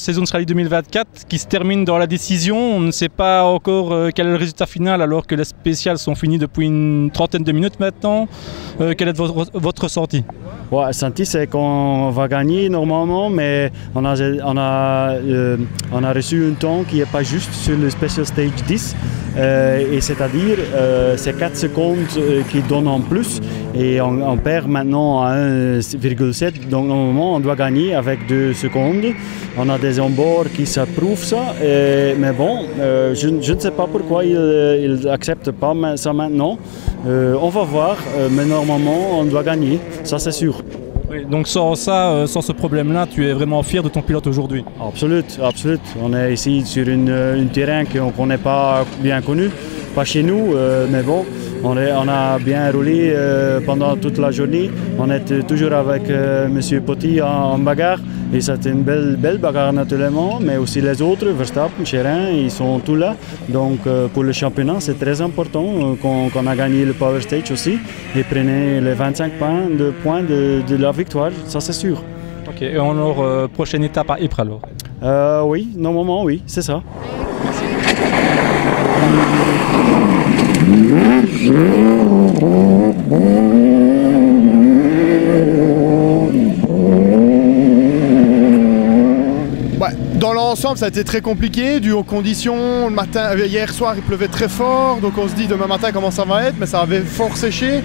saison de Rallye 2024 qui se termine dans la décision. On ne sait pas encore quel est le résultat final alors que les spéciales sont finies depuis une trentaine de minutes maintenant. Quel est votre ressenti? Ouais, le ressenti c'est qu'on va gagner normalement, mais on a reçu un temps qui n'est pas juste sur le Special Stage 10. Et c'est-à-dire c'est 4 secondes qui donnent en plus et on perd maintenant à 1,7, donc normalement on doit gagner avec 2 secondes. On a des onboards qui s'approuvent ça, mais bon, je ne sais pas pourquoi ils n'acceptent pas ça maintenant. On va voir, mais normalement on doit gagner, ça c'est sûr. Oui, donc sans ça, sans ce problème-là, tu es vraiment fier de ton pilote aujourd'hui? Absolument, absolument. On est ici sur un terrain qu'on n'est pas bien connu, pas chez nous, mais bon, on a bien roulé pendant toute la journée. On est toujours avec M. Potti en bagarre et c'était une belle bagarre naturellement, mais aussi les autres, Verstappen, Chérin, ils sont tous là. Donc pour le championnat, c'est très important qu'on a gagné le Power Stage aussi et prenez les 25 points de la victoire, ça c'est sûr. Ok, et alors prochaine étape à Ypres alors? Oui, normalement oui, c'est ça. Dans l'ensemble, ça a été très compliqué, dû aux conditions. Le matin, hier soir, il pleuvait très fort, donc on se dit demain matin comment ça va être, mais ça avait fort séché.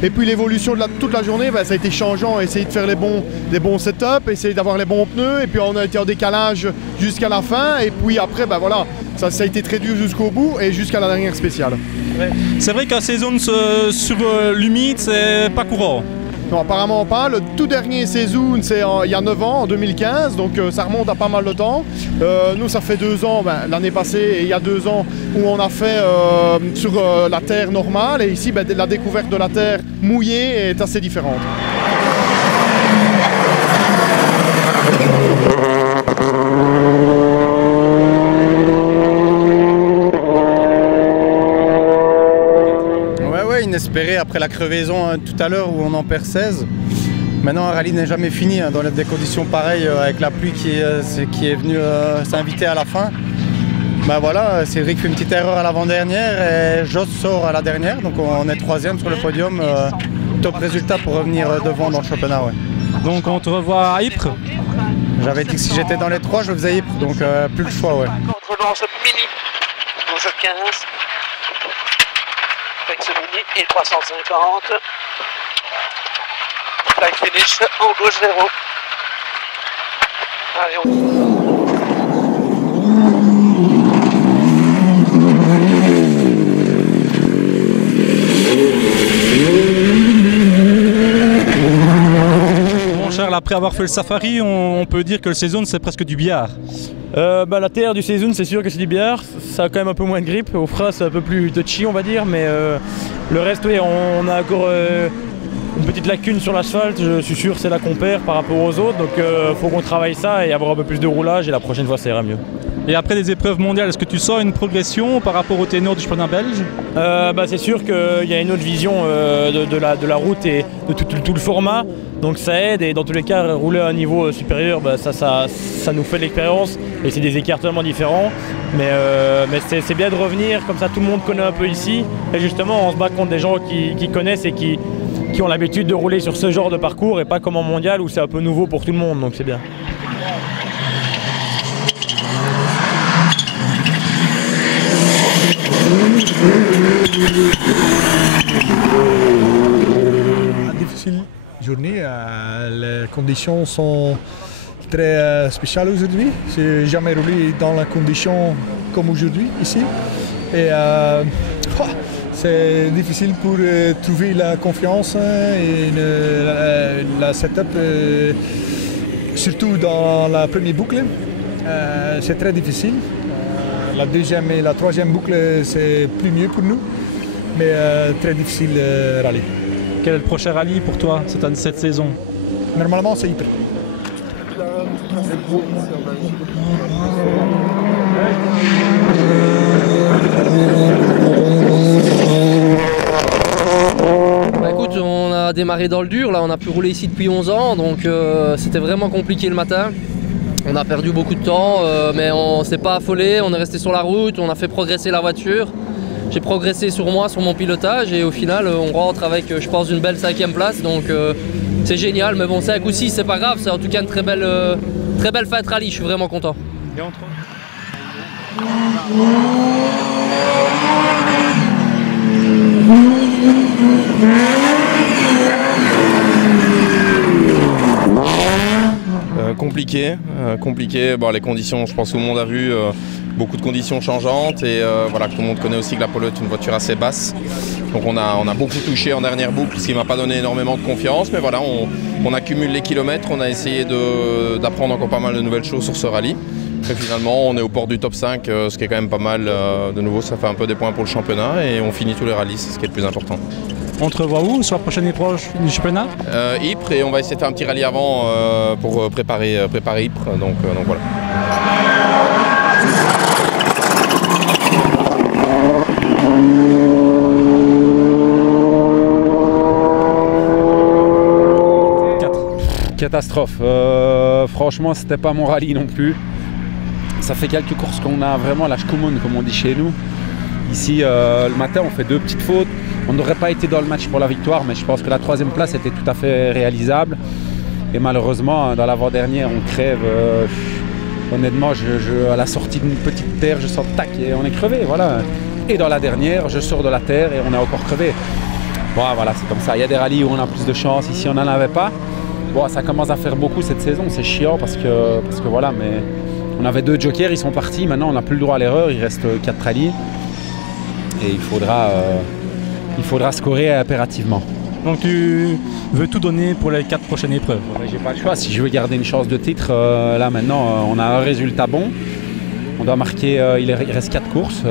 Et puis l'évolution de toute la journée, ça a été changeant. Essayer de faire les bons setups, essayer d'avoir les bons pneus, et puis on a été en décalage jusqu'à la fin. Et puis après, voilà, ça a été très dur jusqu'au bout et jusqu'à la dernière spéciale. Ouais. C'est vrai qu'un saison sur l'humide, c'est pas courant. Non, apparemment pas. Le tout dernier saison, c'est il y a 9 ans, en 2015, donc ça remonte à pas mal de temps. Nous, ça fait 2 ans, l'année passée et il y a 2 ans, où on a fait sur la terre normale. Et ici, la découverte de la terre mouillée est assez différente. Inespéré après la crevaison tout à l'heure où on en perd 16. Maintenant un rallye n'est jamais fini dans des conditions pareilles avec la pluie qui est venue s'inviter à la fin. Voilà, Cédric fait une petite erreur à l'avant-dernière et Joss sort à la dernière, donc on est 3e sur le podium. Top résultat pour revenir devant dans le championnat. Ouais. Donc on te revoit à Ypres? J'avais dit que si j'étais dans les 3, je faisais Ypres, donc plus le choix. Ouais. Dans ce mini, dans ce 15. Avec ce mini et 350. Flag finish en gauche 0. Allez, on... Bon Charles, après avoir fait le safari, on peut dire que le saison c'est presque du billard. La terre du saison, c'est sûr que c'est du billard, ça a quand même un peu moins de grippe, au frein c'est un peu plus touchy on va dire, mais le reste oui, on a encore une petite lacune sur l'asphalte, je suis sûr que c'est là qu'on perd par rapport aux autres, donc faut qu'on travaille ça et avoir un peu plus de roulage et la prochaine fois ça ira mieux. Et après les épreuves mondiales, est-ce que tu sens une progression par rapport au ténor du championnat belge? C'est sûr qu'il y a une autre vision de la route et de tout le format, donc ça aide et dans tous les cas rouler à un niveau supérieur, ça nous fait de l'expérience et c'est des écarts totalement différents, mais c'est bien de revenir, comme ça tout le monde connaît un peu ici et justement on se bat contre des gens qui connaissent et qui ont l'habitude de rouler sur ce genre de parcours et pas comme en mondial où c'est un peu nouveau pour tout le monde, donc c'est bien. Difficile journée, les conditions sont très spéciales aujourd'hui. J'ai jamais roulé dans la condition comme aujourd'hui ici. Et c'est difficile pour trouver la confiance et la setup, surtout dans la première boucle. C'est très difficile. La deuxième et la troisième boucle, c'est plus mieux pour nous, mais très difficile rallye. Quel est le prochain rallye pour toi cette saison? Normalement, c'est Ypres. Écoute, on a démarré dans le dur, là on a pu rouler ici depuis 11 ans, donc c'était vraiment compliqué le matin. On a perdu beaucoup de temps, mais on s'est pas affolé, on est resté sur la route, on a fait progresser la voiture. J'ai progressé sur moi, sur mon pilotage, et au final on rentre avec, je pense, une belle 5e place, donc c'est génial. Mais bon, 5 ou 6, c'est pas grave, c'est en tout cas une très belle fête rallye, je suis vraiment content. Et entre compliqué. Bon, les conditions, je pense que tout le monde a vu, beaucoup de conditions changeantes et voilà, tout le monde connaît aussi que l'Apollo est une voiture assez basse. Donc on a beaucoup touché en dernière boucle, ce qui ne m'a pas donné énormément de confiance. Mais voilà, on accumule les kilomètres, on a essayé d'apprendre encore pas mal de nouvelles choses sur ce rallye. Et finalement, on est au port du top 5, ce qui est quand même pas mal. De nouveau, ça fait un peu des points pour le championnat et on finit tous les rallyes, c'est ce qui est le plus important. On te revoit où sur la prochaine épreuve du championnat? Ypres, et on va essayer de faire un petit rallye avant pour préparer Ypres. Donc voilà. Catastrophe. Franchement, c'était pas mon rallye non plus. Ça fait quelques courses qu'on a vraiment la schkumun, comme on dit chez nous. Ici, le matin, on fait 2 petites fautes. On n'aurait pas été dans le match pour la victoire, mais je pense que la 3e place était tout à fait réalisable. Et malheureusement, dans l'avant-dernière, on crève. Honnêtement, à la sortie d'une petite terre, je sors tac et on est crevé. Voilà. Et dans la dernière, je sors de la terre et on est encore crevé. Bon, voilà, c'est comme ça. Il y a des rallyes où on a plus de chance. Ici, on n'en avait pas. Bon, ça commence à faire beaucoup cette saison. C'est chiant parce que voilà, mais on avait 2 jokers, ils sont partis. Maintenant, on n'a plus le droit à l'erreur. Il reste 4 rallyes. Et il faudra scorer impérativement. Donc tu veux tout donner pour les 4 prochaines épreuves? J'ai pas le choix. Si je veux garder une chance de titre, là maintenant, on a un résultat bon. On doit marquer, il reste 4 courses.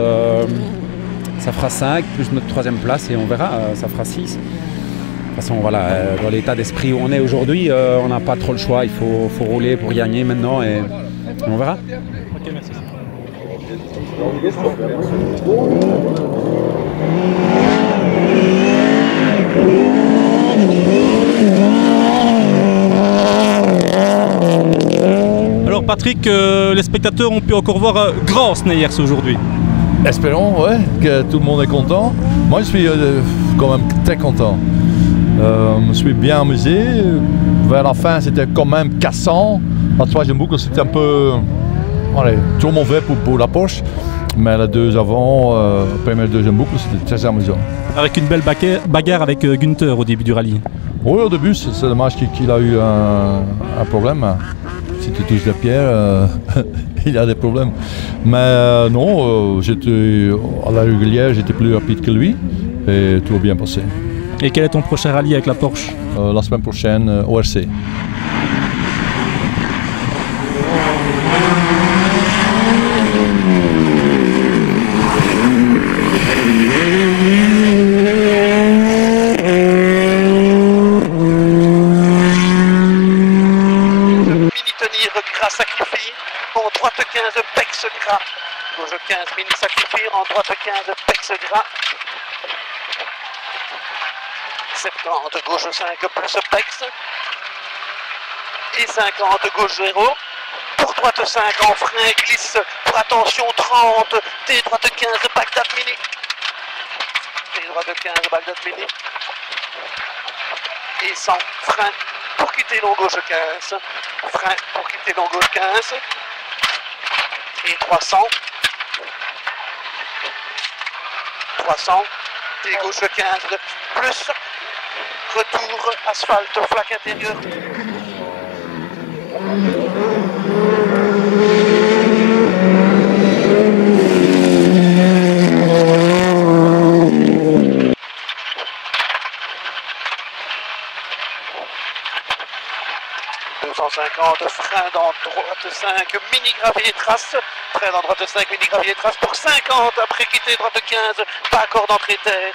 Ça fera 5, plus notre 3e place et on verra, ça fera 6. De toute façon, voilà, dans l'état d'esprit où on est aujourd'hui, on n'a pas trop le choix. Il faut rouler pour gagner maintenant et on verra. Ok, merci. Alors Patrick, les spectateurs ont pu encore voir grand Sneyers aujourd'hui. Espérons, ouais, que tout le monde est content. Moi, je suis quand même très content. Je me suis bien amusé. Vers la fin, c'était quand même cassant. La 3e boucle, c'était un peu trop mauvais pour la Porsche. Mais les 2 avant, première et 2e boucle, c'était très amusant. Avec une belle bagarre avec Günther au début du rallye. Oui, au début, c'est dommage qu'il a eu un problème. Si tu touches des pierres, il y a des problèmes. Mais non, j'étais à la régulière, j'étais plus rapide que lui et tout a bien passé. Et quel est ton prochain rallye avec la Porsche? La semaine prochaine, ORC. Sacrifie en droite 15 Pex Gras, gauche 15 mini sacrifie en droite 15 Pex Gras, 70 gauche 5 plus Pex et 50 gauche 0. Pour droite 5 en frein glisse, pour attention 30 T droite 15 Bagdad Mini, T droite 15 Bagdad Mini et 100 frein pour quitter long gauche 15, frein pour quitter long gauche 15 et 300 et gauche 15 plus retour asphalte flaque intérieure. Frein dans droite 5, mini gravier trace, frein dans droite 5, mini gravier trace pour 50, après quitter droite 15, pas accord d'entrée terre.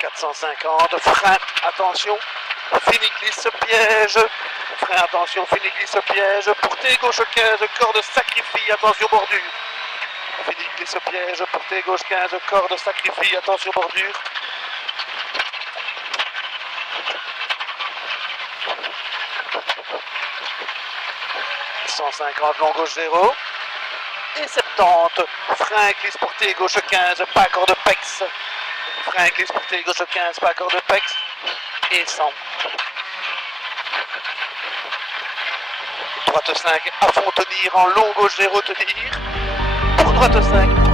450, frein, attention, fini glisse piège, frein, attention, fini glisse piège, pour T gauche 15, corde sacrifie, attention bordure. Fini glisse piège, pour T gauche 15, corde sacrifie, attention bordure. 150 long gauche 0. Et 70, frein glisse portée gauche 15, pas accord de pex. Frein glisse portée gauche 15, pas accord de pex. Et 100. Droite 5 à fond tenir en long gauche 0 tenir. Pour droite 5.